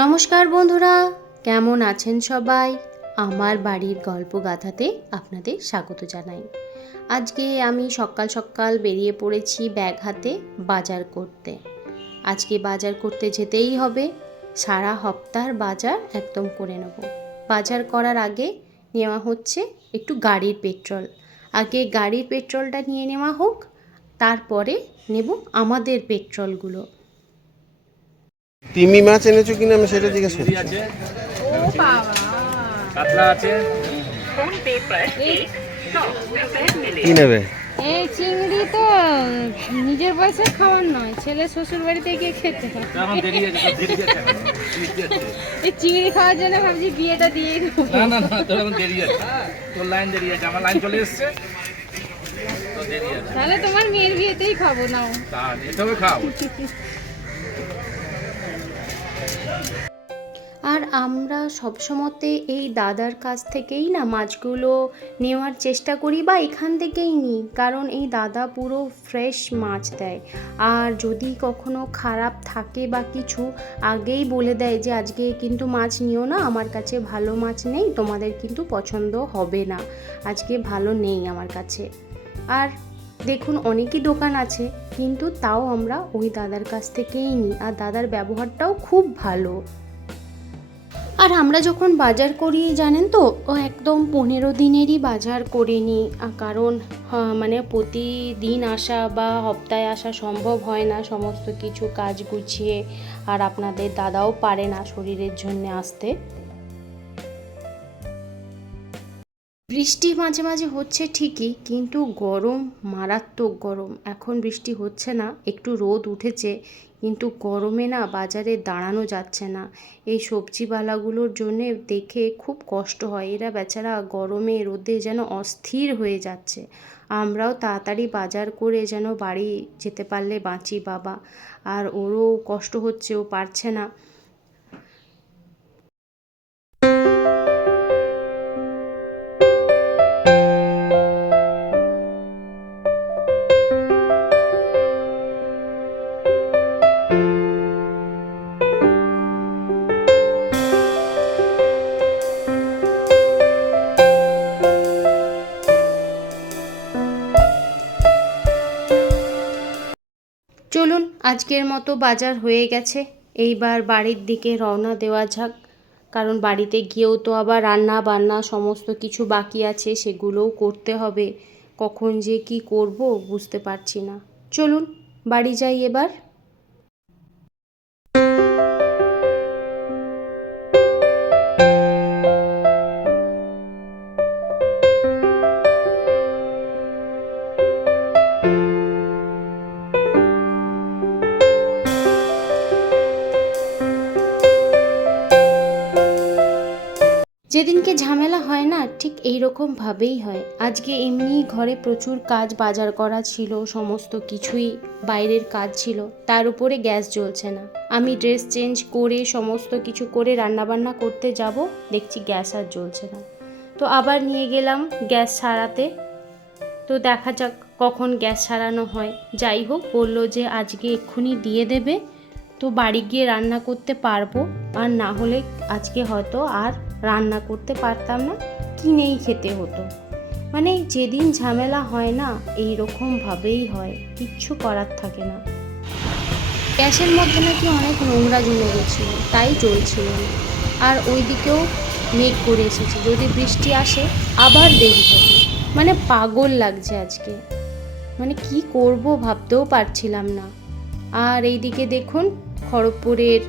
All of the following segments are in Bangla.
নমস্কার বন্ধুরা, কেমন আছেন সবাই? আমার বাড়ির গল্প গাথাতে আপনাদের স্বাগত জানাই। আজকে আমি সকাল সকাল বেরিয়ে পড়েছি ব্যাগ হাতে বাজার করতে। আজকে বাজার করতে যেতেই হবে, সারা সপ্তাহের বাজার একদম করে নেব। বাজার করার আগে নেওয়া হচ্ছে একটু গাড়ির পেট্রোল। আগে গাড়ির পেট্রোলটা নিয়ে নেওয়া হোক, তারপরে নেব আমাদের পেট্রোলগুলো। তিমি মাছ এনেছো কিনা আমি সেটা জিজ্ঞেস করছি। ও বাবা, কাতলা আছে। কি নেবে? এই চিংড়ি তো নিজের বয়সে খাওয়ার নয়, ছেলে শ্বশুর বাড়িতে গিয়ে খেতে হয়। এখন দেরি আছে, দেরি আছে এখন। এই চিংড়ি খাওয়ার জন্য ভাবছি বিয়েটা দিয়ে দেবো। না না না, তোর এখন দেরি আছে, তোর লাইন দেরি আছে, আমার লাইন চলে এসছে, তো দেরি আছে। তাহলে তোমার মেয়ের বিয়েতেই খাবো নাও। তা এটাও খাও। আর আমরা সবসময়তে এই দাদার কাছ থেকেই না মাছগুলো নেওয়ার চেষ্টা করি বা এখান থেকেই নিই, কারণ এই দাদা পুরো ফ্রেশ মাছ দেয়। আর যদি কখনো খারাপ থাকে বা কিছু আগেই বলে দেয় যে আজকে কিন্তু মাছ নিও না, আমার কাছে ভালো মাছ নেই, তোমাদের কিন্তু পছন্দ হবে না, আজকে ভালো নেই আমার কাছে। আর দেখুন অনেকই দোকান আছে, কিন্তু তাও আমরা ওই দাদার কাছ থেকেই নিই। আর দাদার ব্যবহারটাও খুব ভালো। আর আমরা যখন বাজার করি জানেন তো, ও একদম 15 দিনেরই বাজার করে নিই, কারণ মানে প্রতিদিন আসা বা সপ্তাহে আসা সম্ভব হয় না সমস্ত কিছু কাজ গুছিয়ে। আর আপনাদের দাদাও পারে না শরীরের জন্য আসতে। বৃষ্টি মাঝে মাঝে হচ্ছে ঠিকই, কিন্তু গরম, মারাত্মক গরম। এখন বৃষ্টি হচ্ছে না, একটু রোদ উঠেছে, কিন্তু গরমে না বাজারে দাঁড়ানো যাচ্ছে না। এই সবজিওয়ালাগুলোর জন্যে দেখে খুব কষ্ট হয়, এরা বেচারা গরমে রোদে যেন অস্থির হয়ে যাচ্ছে। আমরাও তাড়াতাড়ি বাজার করে যেন বাড়ি যেতে পারলে বাঁচি বাবা। আর ওরও কষ্ট হচ্ছে, ও পারছে না। চলুন, আজকের মতো বাজার হয়ে গেছে, এইবার বাড়ির দিকে রওনা দেওয়া যাক। কারণ বাড়িতে গিয়েও তো আবার রান্না বান্না সমস্ত কিছু বাকি আছে, সেগুলোও করতে হবে। কখন যে কি করব বুঝতে পারছি না। চলুন বাড়ি যাই এবার। যেদিনকে ঝামেলা হয় না, ঠিক এই রকমভাবেই হয়। আজকে এমনি ঘরে প্রচুর কাজ, বাজার করা ছিল, সমস্ত কিছুই বাইরের কাজ ছিল, তার উপরে গ্যাস জ্বলছে না। আমি ড্রেস চেঞ্জ করে সমস্ত কিছু করে রান্নাবান্না করতে যাব, দেখছি গ্যাস আর জ্বলছে না। তো আবার নিয়ে গেলাম গ্যাস সারাতে। তো দেখা যাক কখন গ্যাস সারানো হয়। যাই হোক, বললো যে আজকে এক্ষুনি দিয়ে দেবে, তো বাড়ি গিয়ে রান্না করতে পারবো। আর না হলে আজকে হয়তো আর রান্না করতে পারতাম না, কিনেই খেতে হতো। মানে যেদিন ঝামেলা হয় না, এই রকমভাবেই হয়, কিচ্ছু করার থাকে না। গ্যাসের মধ্যে নাকি অনেক নোংরা জমে গেছিলো, তাই জ্বলছিল না। আর ওই দিকেও মেঘ করে এসেছে, যদি বৃষ্টি আসে আবার দেরি হবে। মানে পাগল লাগছে আজকে, মানে কি করব ভাবতেও পারছিলাম না। আর এইদিকে দেখুন খড়গপুরের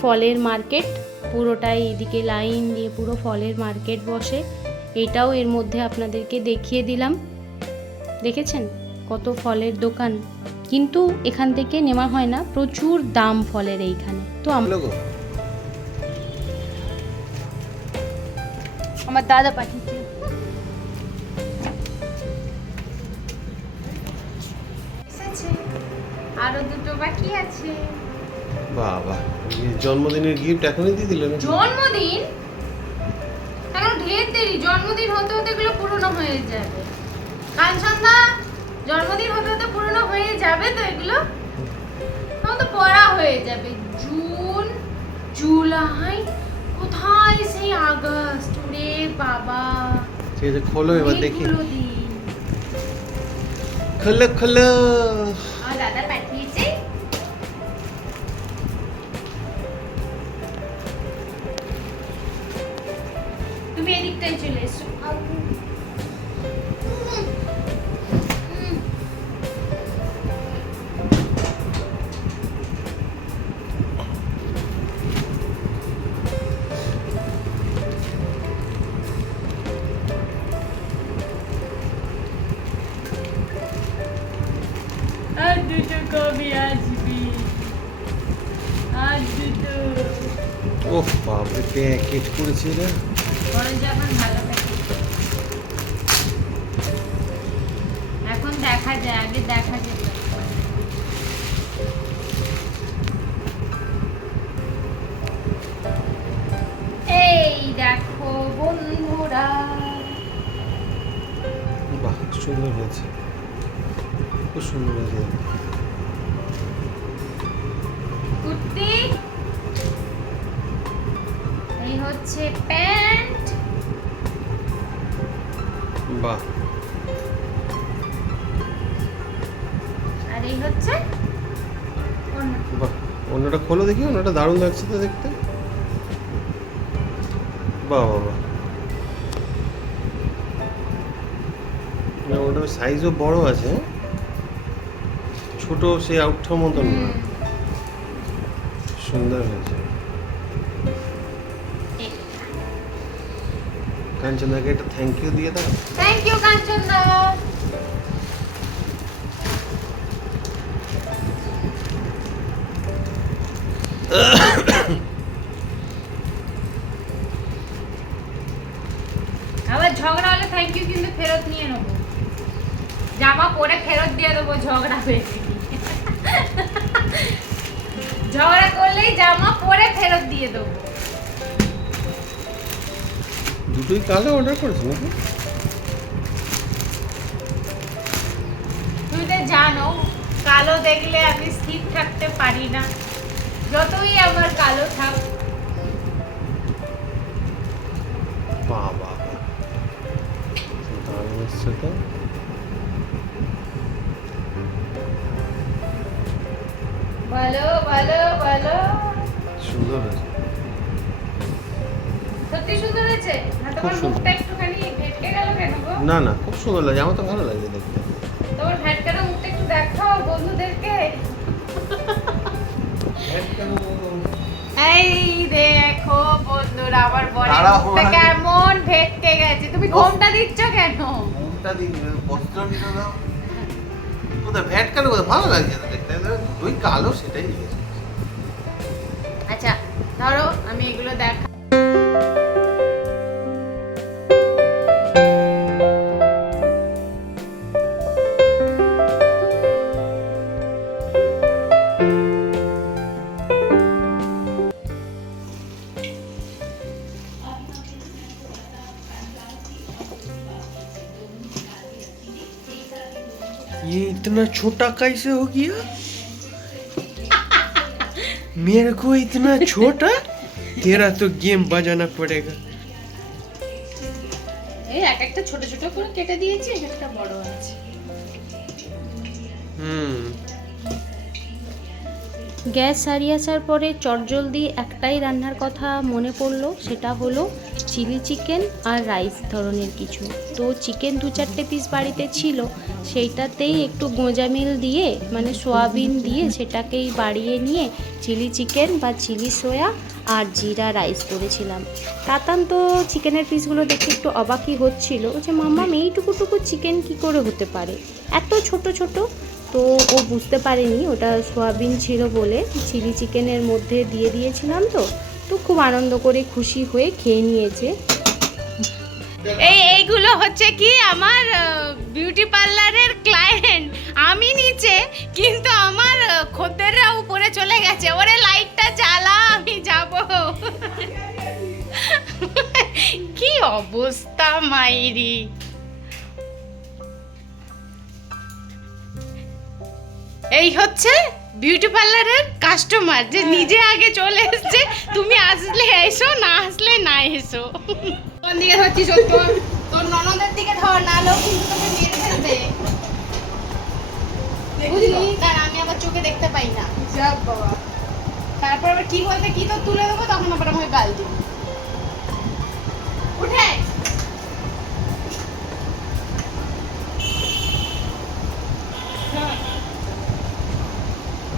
ফলের মার্কেট, পুরোটাই এইদিকে লাইন দিয়ে পুরো ফলের মার্কেট বসে। এটাও এর মধ্যে আপনাদেরকে দেখিয়ে দিলাম। দেখেছেন কত ফলের দোকান, কিন্তু এখান থেকে নেওয়া হয় না, প্রচুর দাম ফলের এইখানে। তো আমার দাদা পাঠিয়েছে। আরো দুটো বাকি আছে। বাবা, জন্মদিনের গিফট এখনই দিয়ে দিলেন? জন্মদিন এখন ঢের দেরি, জন্মদিন হতে হতে এগুলো পুরনো হয়ে যাবে। কাল সন্ধ্যা জন্মদিন হতে হতে পুরনো হয়ে যাবে, তো এগুলো তখন তো পড়া হয়ে যাবে। জুন জুলাই, কোথায় সেই আগস্ট, রে বাবা। ঠিক আছে, খোলো এবার দেখি। অনেকগুলো দিন। খোলো খোলো। আমার দাদা পাঠিয়েছে। তুমি এদিকটাই চলে এসো। আর দুটো কবে আসবি? আর দুটো। ওহ বাপরে, প্যাকেট করেছে রে। বরং যখন ভালো থাকে। এখন দেখা যায়, আগে দেখা যেত। এই দেখো বন্ধুরা, বাহ, সুন্দর হয়েছে, খুব সুন্দর হয়েছে। কুর্তি, এই হচ্ছে প্যান্ট, বাহ, আর এই হচ্ছে ওড়না। বাহ, অন্যটা খোলো দেখি, অন্যটা দারুণ লাগছে তো দেখতে। বাহ বাহ বাহ, না ওটার সাইজও বড় আছে, ছোট সেই আউটটার মতন না, সুন্দর হয়েছে। কাঞ্চনাকে একটা থ্যাংক ইউ দিয়ে দাও। থ্যাংক ইউ কাঞ্চন দা। আবার ঝগড়া হলে থ্যাংক ইউ কিন্তু ফেরত নিয়ে নেবো, জামা পরে ফেরত দিয়ে দেবো ঝগড়া হয়েছে কি। ঝগড়া করলেই জামা পরে ফেরত দিয়ে দেবো। দুটোই কালো অর্ডার করেছো নাকি? তুমি তো জানো কালো দেখলে আমি স্থির থাকতে পারি না, যতই আমার কালো থাক। বাহ বাহ বাহ, দারুণ এসছে তো। বলো বলো বলো, সুন্দর হয়েছে, সত্যি সুন্দর হয়েছে না? তোমার খুব সুন্দর। মুখটা একটুখানি ভেটকে গেল কেন গো? না না, খুব সুন্দর লাগে, আমার তো ভালো লাগে দেখতে। তোমার ভেটকাটা মুখটা একটু দেখাও বন্ধুদেরকে। এই দেখো বন্ধুরা, আমার বরের তারা মুখটা হওয়ার- কেমন ভেটকে গেছে। তুমি ঘোমটা দিচ্ছ কেন? মুখটা দিন, বস্ত্র নিয়ে দাও। কোথায় ভ্যাট কালো, কোথায় ভালো লাগছে তো দেখতে, দুই কালো সেটাই জিজ্ঞেস করছি। আচ্ছা ধরো আমি এগুলো দেখা। ये इतना छोटा कैसे हो गया? मेरे को इतना छोटा? तेरा तो गेम बजाना पड़ेगा। এই এক একটা ছোট ছোট করে কেটে দিয়েছি, এক একটা বড় আছে। গ্যাস সারিয়ে আসার পরে চটজলদি একটাই রান্নার কথা মনে পড়লো, সেটা হলো চিলি চিকেন আর রাইস ধরনের কিছু। তো চিকেন 2-4টে পিস বাড়িতে ছিল, সেইটাতেই একটু গোঁজামিল দিয়ে মানে সোয়াবিন দিয়ে সেটাকেই বাড়িয়ে নিয়ে চিলি চিকেন বা চিলি সোয়া আর জিরা রাইস করেছিলাম। তাতান তো চিকেনের পিসগুলো দেখে একটু অবাকই হচ্ছিল যে মাম্মাম এইটুকুটুকু চিকেন কি করে হতে পারে, এত ছোট ছোট। তো ও বুঝতে পারেনি ওটা সোয়াবিন ছিল বলে চিলি চিকেনের মধ্যে দিয়ে দিয়েছিলাম। তো তো খুব আনন্দ করে খুশি হয়ে খেয়ে নিয়েছে। এইগুলো হচ্ছে কি আমার বিউটি পার্লারের ক্লায়েন্ট। আমি নিচে, কিন্তু আমার খদ্দেররা উপরে চলে গেছে। ওরে লাইটটা জ্বালা, আমি যাব। কি অবস্থা মাইরি। এই হচ্ছে বিউটি পার্লারের কাস্টমার যে নিজে আগে চলে এসছে, তুমি আসলে এসো, না আসলে না এসো। কোন দিকে ধরছিস? তোর ননদের দিকে ধর, নাহলেও কিন্তু তোকে মেরে ফেলবে, বুঝলি? কারণ আমি আবার চোখে দেখতে পাই না। তারপর আবার কি বলতে কি তো তুলে দেবো, তখন আবার আমাকে গাল দিবি। উঠে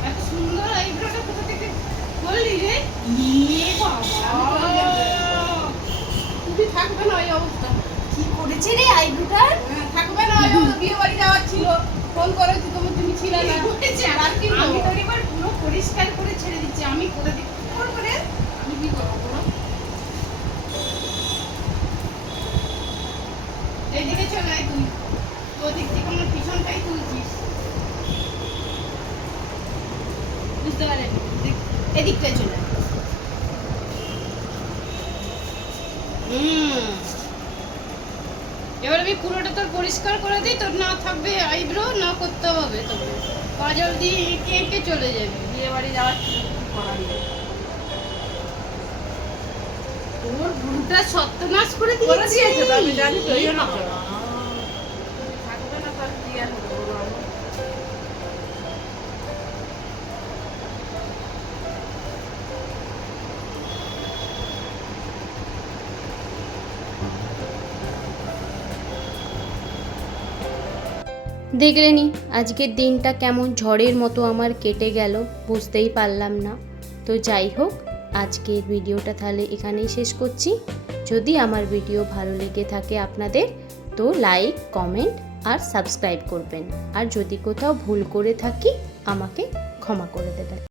এত সুন্দর আইব্রোটা কোথা থেকে বললি রে? ইয়ে বাবা, তুই থাকবে না ওই অবস্থা। কি করেছে রে আইব্রোটা? থাকবে না ওই অবস্থা, বিয়ে বাড়ি যাওয়ার ছিল, ফোন করেছি তোমার, তুমি ছিলে না। আমি তো এবার পুরো পরিষ্কার করে ছেড়ে দিচ্ছি, আমি করে দিই। কি করবো রে? আমি কি করবো বলো? এইদিকে চলে আয় তুই, ওদিক থেকে আমার পিছনটাই তুলছিস, বুঝতে পারেন? এদিকটাই চলে আয়। এবার আমি পুরোটা তোর পরিষ্কার করে দিই, তোর না থাকবে আইব্রো, না করতে হবে তোকে, কাজল দিয়ে এঁকে এঁকে চলে যাবি। বিয়ে বাড়ি যাওয়ার তোর ভুলটা সত্যনাশ করে দিয়েছে। আমি জানি তো, এই না থাকবে না তার কি আর হবে। দেখলেনি আজকের দিনটা কেমন ঝড়ের মতো আমার কেটে গেল, বুঝতেই পারলাম না। তো যাই হোক, আজকের ভিডিওটা তাহলে এখানেই শেষ করছি। যদি আমার ভিডিও ভালো লেগে থাকে আপনাদের, তো লাইক, কমেন্ট আর সাবস্ক্রাইব করবেন। আর যদি কোথাও ভুল করে থাকি আমাকে ক্ষমা করে দেবেন।